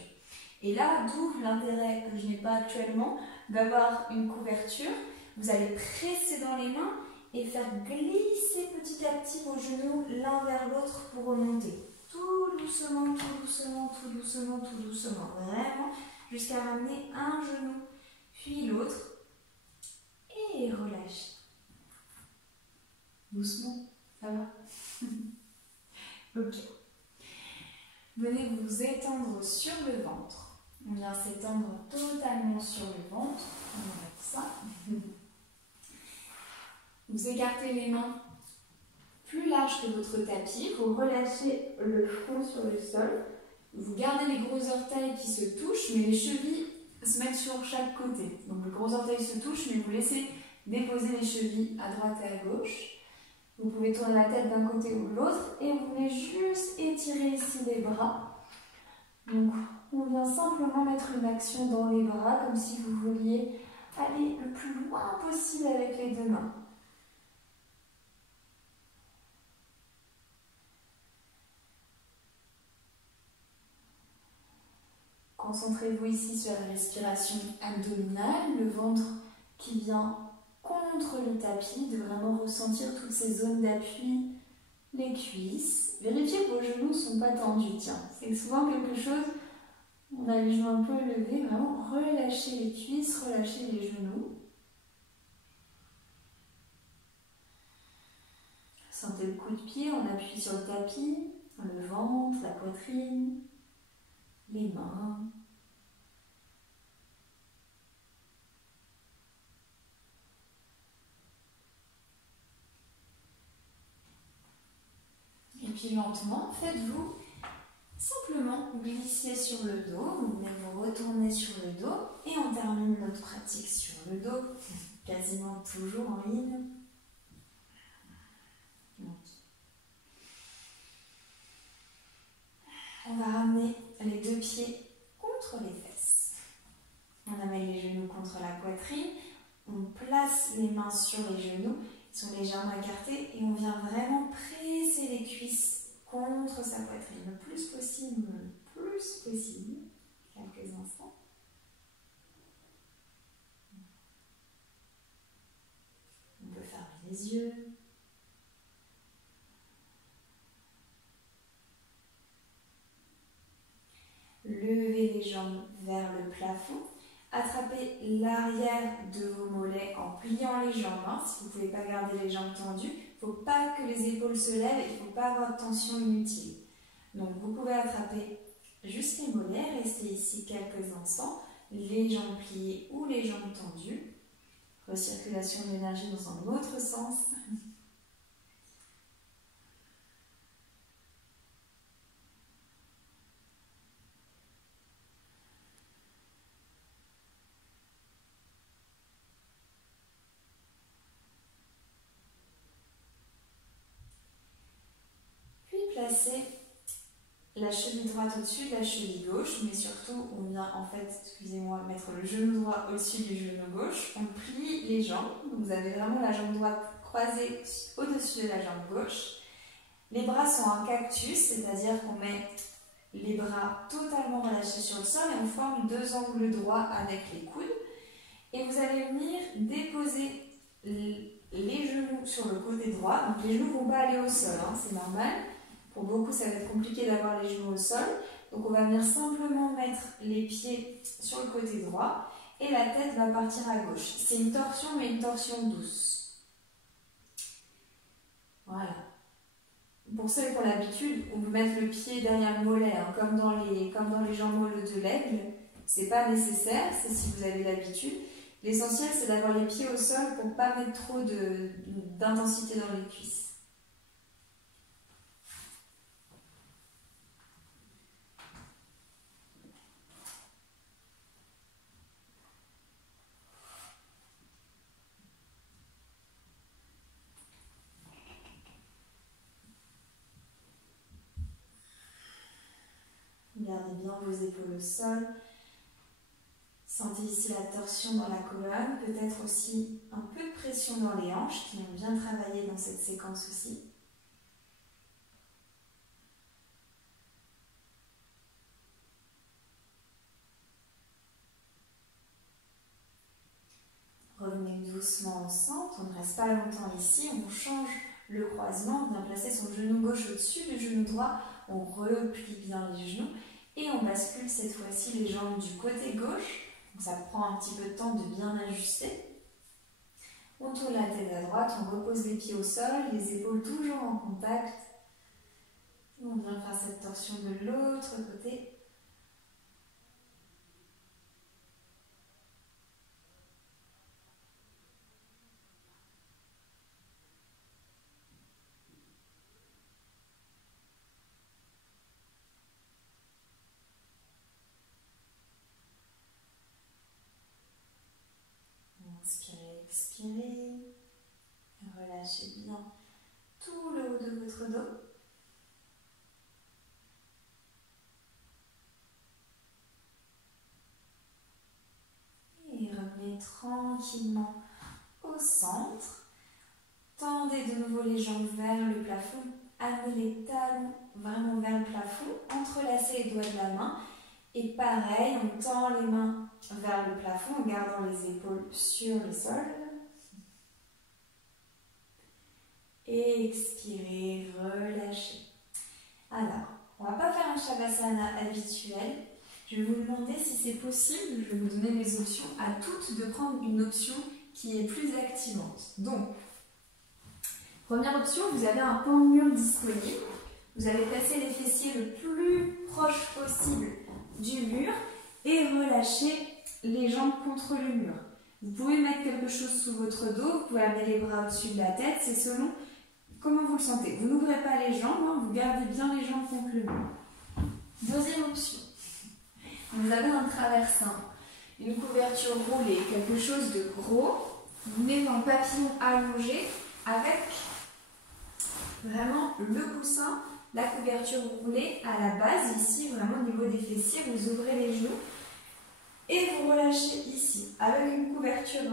Et là, d'où l'intérêt que je n'ai pas actuellement d'avoir une couverture. Vous allez presser dans les mains et faire glisser petit à petit vos genoux l'un vers l'autre pour remonter. Tout doucement, tout doucement, tout doucement, tout doucement. Vraiment, jusqu'à ramener un genou, puis l'autre. Et relâchez. Doucement, ça va. Ok. Venez vous étendre sur le ventre. On vient s'étendre totalement sur le ventre. On va mettre ça. Vous écartez les mains plus larges que votre tapis. Vous relâchez le front sur le sol. Vous gardez les gros orteils qui se touchent, mais les chevilles se mettent sur chaque côté. Donc les gros orteils se touchent, mais vous laissez déposer les chevilles à droite et à gauche. Vous pouvez tourner la tête d'un côté ou de l'autre et vous venez juste étirer ici les bras. Donc on vient simplement mettre une action dans les bras comme si vous vouliez aller le plus loin possible avec les deux mains. Concentrez-vous ici sur la respiration abdominale, le ventre qui vient contre le tapis, de vraiment ressentir toutes ces zones d'appui, les cuisses. Vérifiez que vos genoux ne sont pas tendus, tiens, c'est souvent quelque chose, on a les genoux un peu élevés, vraiment relâchez les cuisses, relâchez les genoux. Sentez le coup de pied, on appuie sur le tapis, le ventre, la poitrine, les mains. Et puis lentement, faites-vous simplement glisser sur le dos. Vous venez vous retourner sur le dos et on termine notre pratique sur le dos, quasiment toujours en ligne. On va ramener les deux pieds contre les fesses. On amène les genoux contre la poitrine. On place les mains sur les genoux. Ils sont légèrement écartés et on vient vraiment presser les cuisses contre sa poitrine le plus possible, quelques instants. On peut fermer les yeux. Levez les jambes vers le plafond. Attrapez l'arrière de vos mollets en pliant les jambes. Si vous ne pouvez pas garder les jambes tendues, il ne faut pas que les épaules se lèvent, il ne faut pas avoir de tension inutile. Donc vous pouvez attraper juste les mollets, restez ici quelques instants, les jambes pliées ou les jambes tendues. Recirculation de l'énergie dans un autre sens. Placez la cheville droite au-dessus de la cheville gauche, mais surtout on vient mettre le genou droit au-dessus du genou gauche. On plie les jambes, donc vous avez vraiment la jambe droite croisée au-dessus de la jambe gauche. Les bras sont un cactus, c'est-à-dire qu'on met les bras totalement relâchés sur le sol et on forme deux angles droits avec les coudes. Et vous allez venir déposer les genoux sur le côté droit. Donc les genoux ne vont pas aller au sol, hein, c'est normal. Pour beaucoup, ça va être compliqué d'avoir les genoux au sol. Donc on va venir simplement mettre les pieds sur le côté droit et la tête va partir à gauche. C'est une torsion, mais une torsion douce. Voilà. Pour ceux qui ont l'habitude, on peut mettre le pied derrière le mollet, hein, comme dans les jambes molleux de l'aigle. C'est pas nécessaire, c'est si vous avez l'habitude. L'essentiel, c'est d'avoir les pieds au sol pour ne pas mettre trop d'intensité dans les cuisses. Gardez bien vos épaules au sol. Sentez ici la torsion dans la colonne, peut-être aussi un peu de pression dans les hanches qui ont bien travaillé dans cette séquence aussi. Revenez doucement au centre, on ne reste pas longtemps ici, on change le croisement, on vient placer son genou gauche au-dessus du genou droit, on replie bien les genoux et on bascule cette fois-ci les jambes du côté gauche. Donc ça prend un petit peu de temps de bien ajuster. On tourne la tête à droite, on repose les pieds au sol, les épaules toujours en contact. Et on vient faire cette torsion de l'autre côté. Inspirez, expirez. Relâchez bien tout le haut de votre dos. Et revenez tranquillement au centre. Tendez de nouveau les jambes vers le plafond. Amenez les talons vraiment vers le plafond. Entrelacez les doigts de la main. Et pareil, on tend les mains vers le plafond en gardant les épaules sur le sol. Et expirez, relâchez. Alors, on ne va pas faire un Shavasana habituel. Je vais vous demander si c'est possible, je vais vous donner les options, à toutes de prendre une option qui est plus activante. Donc, première option, vous avez un pan de mur disponible. Vous allez placer les fessiers le plus proche possible du mur et relâcher les jambes contre le mur. Vous pouvez mettre quelque chose sous votre dos, vous pouvez amener les bras au-dessus de la tête, c'est selon comment vous le sentez. Vous n'ouvrez pas les jambes, hein, vous gardez bien les jambes contre le mur. Deuxième option, vous avez un traversin, une couverture roulée, quelque chose de gros. Vous venez dans le papillon allongé avec vraiment le coussin, la couverture roulée à la base, ici, vraiment au niveau des fessiers, vous ouvrez les genoux et vous relâchez ici, avec une couverture.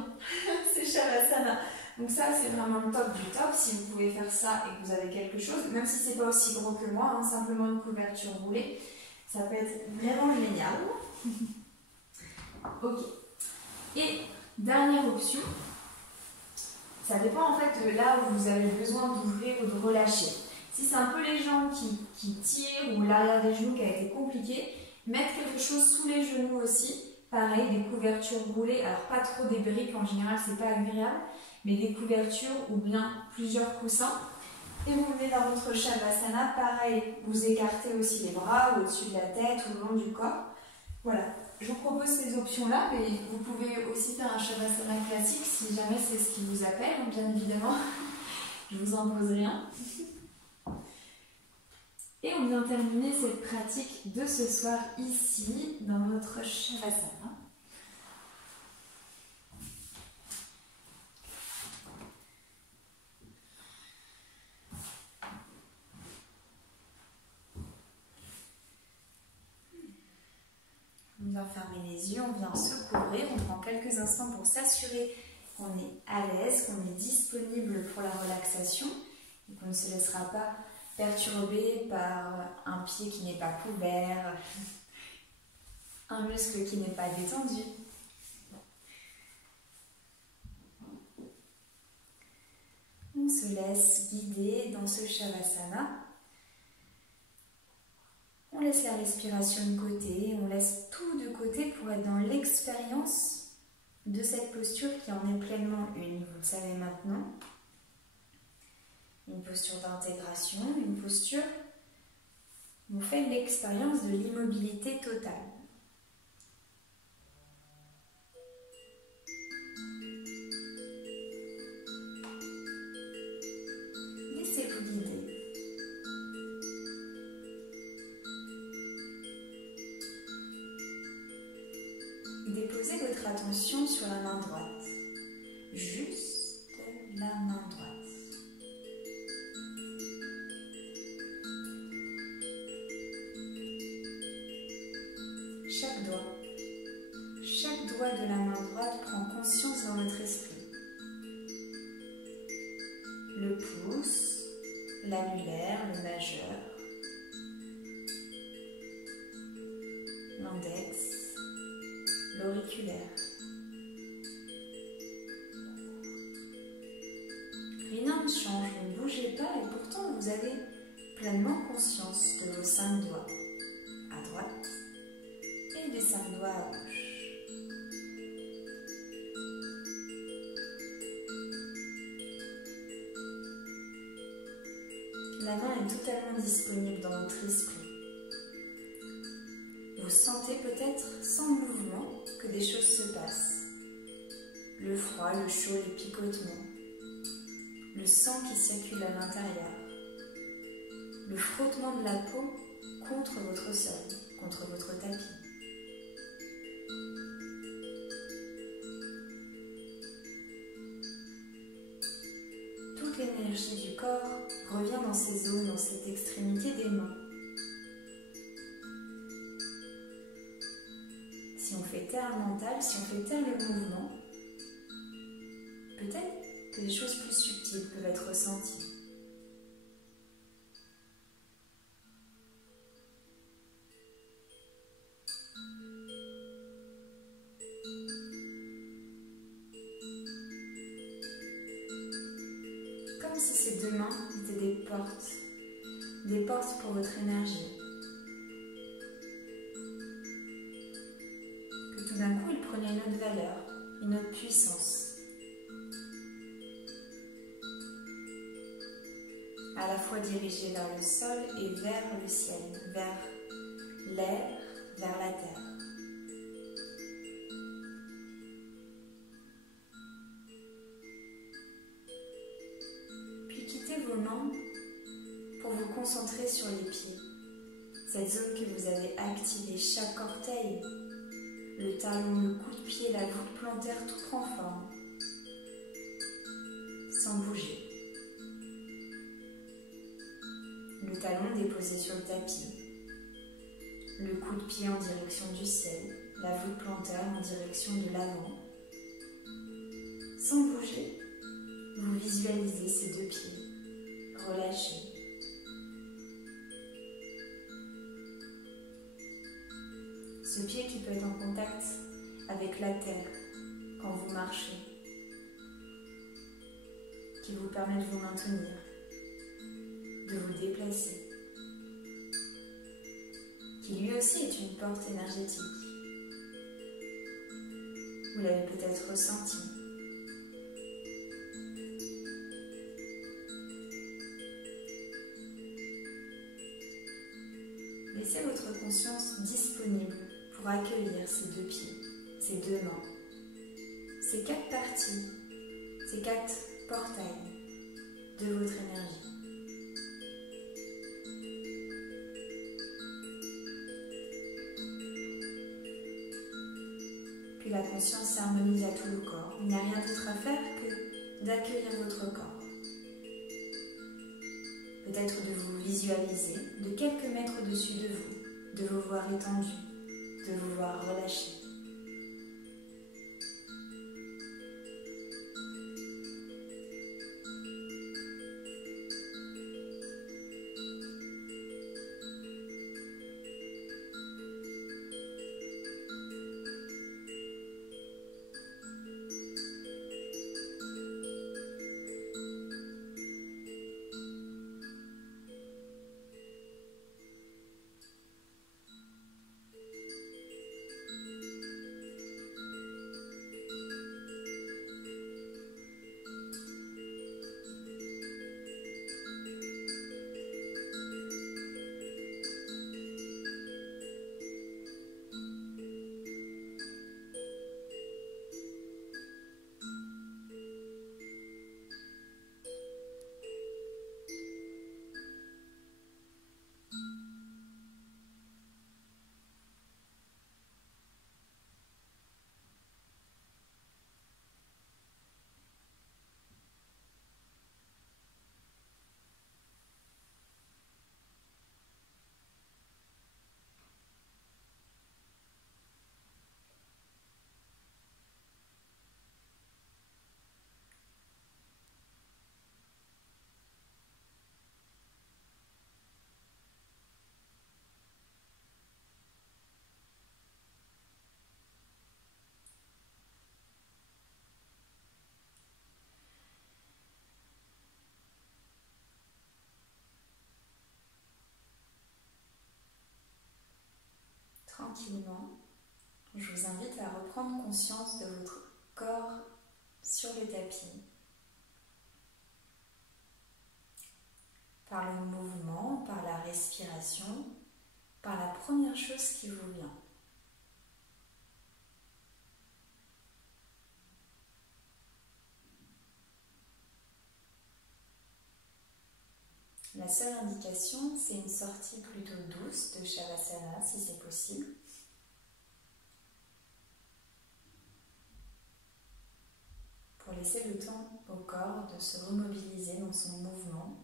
C'est Shavasana. Donc ça, c'est vraiment le top du top. Si vous pouvez faire ça et que vous avez quelque chose, même si c'est pas aussi gros que moi, hein, simplement une couverture roulée, ça peut être vraiment génial. Ok. Et dernière option, ça dépend en fait de là où vous avez besoin d'ouvrir ou de relâcher. Si c'est un peu les jambes qui tirent ou l'arrière des genoux qui a été compliqué, mettre quelque chose sous les genoux aussi. Pareil, des couvertures roulées, alors pas trop des briques, en général c'est pas agréable, mais des couvertures ou bien plusieurs coussins. Et vous venez dans votre Shavasana, pareil, vous écartez aussi les bras au-dessus de la tête ou le long du corps. Voilà, je vous propose ces options-là, mais vous pouvez aussi faire un Shavasana classique si jamais c'est ce qui vous appelle, bien évidemment. Je vous impose rien. Et on vient terminer cette pratique de ce soir ici, dans notre Shavasana. On vient fermer les yeux, on vient se couvrir, on prend quelques instants pour s'assurer qu'on est à l'aise, qu'on est disponible pour la relaxation et qu'on ne se laissera pas perturbé par un pied qui n'est pas couvert, un muscle qui n'est pas détendu. On se laisse guider dans ce Shavasana. On laisse la respiration de côté, on laisse tout de côté pour être dans l'expérience de cette posture qui en est pleinement une. Vous le savez maintenant. Une posture d'intégration, une posture où on fait l'expérience de l'immobilité totale. Laissez-vous guider. Déposez votre attention sur la main droite, juste la main droite. Chaque doigt de la main droite prend conscience dans votre esprit. Le pouce, l'annulaire, le majeur, l'index, l'auriculaire. Rien ne change, ne bougez pas et pourtant vous avez pleinement conscience de vos 5 doigts à droite et des 5 doigts à gauche. La main est totalement disponible dans votre esprit. Vous sentez peut-être sans mouvement que des choses se passent. Le froid, le chaud, les picotements. Le sang qui circule à l'intérieur. Le frottement de la peau contre votre sol, contre votre tapis. Toute l'énergie du corps revient dans ces zones, dans cette extrémité des mains. Si on fait taire le mental, si on fait taire le mouvement, peut-être que des choses plus subtiles peuvent être ressenties. Comme si ces 2 mains étaient des portes pour votre énergie. Que tout d'un coup, ils prenaient une autre valeur, une autre puissance. À la fois dirigée vers le sol et vers le ciel, vers l'air, vers la terre. Vos mains pour vous concentrer sur les pieds, cette zone que vous avez activée, chaque orteil, le talon, le coup de pied, la voûte plantaire, tout prend forme, sans bouger. Le talon déposé sur le tapis, le coup de pied en direction du ciel, la voûte plantaire en direction de l'avant. Sans bouger, vous visualisez ces 2 pieds. Relâchez. Ce pied qui peut être en contact avec la terre quand vous marchez, qui vous permet de vous maintenir, de vous déplacer, qui lui aussi est une porte énergétique. Vous l'avez peut-être ressenti. Laissez votre conscience disponible pour accueillir ces 2 pieds, ces 2 mains, ces 4 parties, ces 4 portails de votre énergie. Puis la conscience s'harmonise à tout le corps. Il n'y a rien d'autre à faire que d'accueillir votre corps. Peut-être de vous visualiser de quelques mètres au-dessus de vous voir étendu, de vous voir relâché. tranquillement, je vous invite à reprendre conscience de votre corps sur le tapis. Par le mouvement, par la respiration, par la première chose qui vous vient. La seule indication, c'est une sortie plutôt douce de Shavasana, si c'est possible. Pour laisser le temps au corps de se remobiliser dans son mouvement,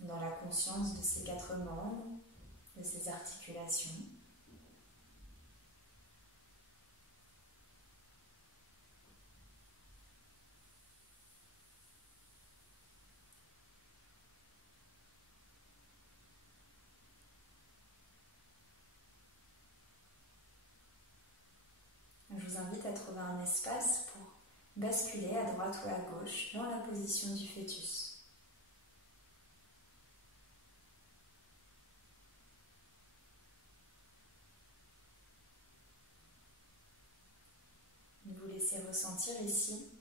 dans la conscience de ses 4 membres, de ses articulations. Je vous invite à trouver un espace pour basculer à droite ou à gauche dans la position du fœtus. Vous laissez ressentir ici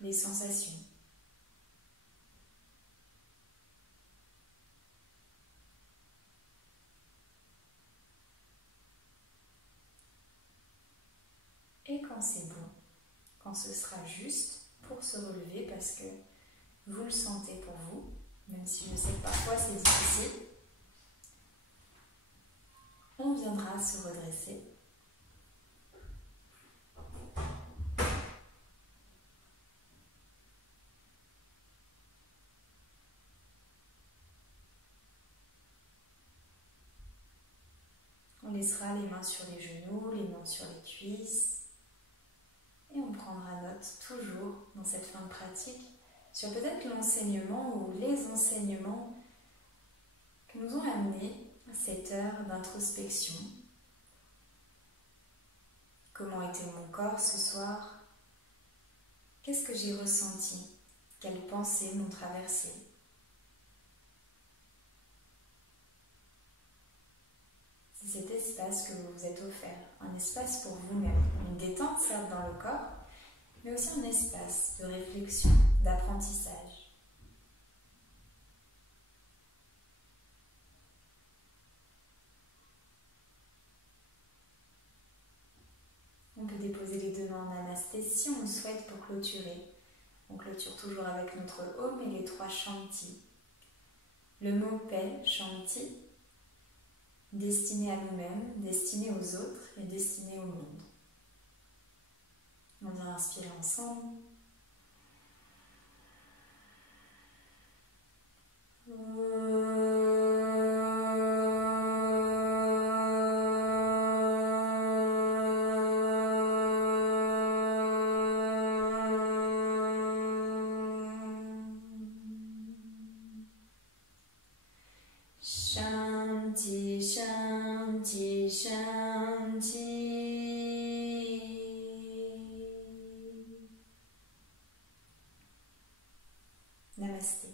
les sensations. Et quand c'est bon, quand ce sera juste pour se relever parce que vous le sentez pour vous, même si je sais que parfois c'est difficile, on viendra se redresser. On laissera les mains sur les genoux, les mains sur les cuisses. Et on prendra note toujours dans cette fin de pratique sur peut-être l'enseignement ou les enseignements que nous ont amené à cette heure d'introspection. Comment était mon corps ce soir? Qu'est-ce que j'ai ressenti? Quelles pensées m'ont traversé? C'est cet espace que vous vous êtes offert, un espace pour vous-même, une détente certes dans le corps, mais aussi un espace de réflexion, d'apprentissage. On peut déposer les 2 mains en namasté si on le souhaite pour clôturer. On clôture toujours avec notre Om et les 3 Shanti. Le mot paix, Shanti, destiné à nous-mêmes, destiné aux autres et destiné au monde. On vient inspirer ensemble. Shanti, Shanti, Shanti. Namasté.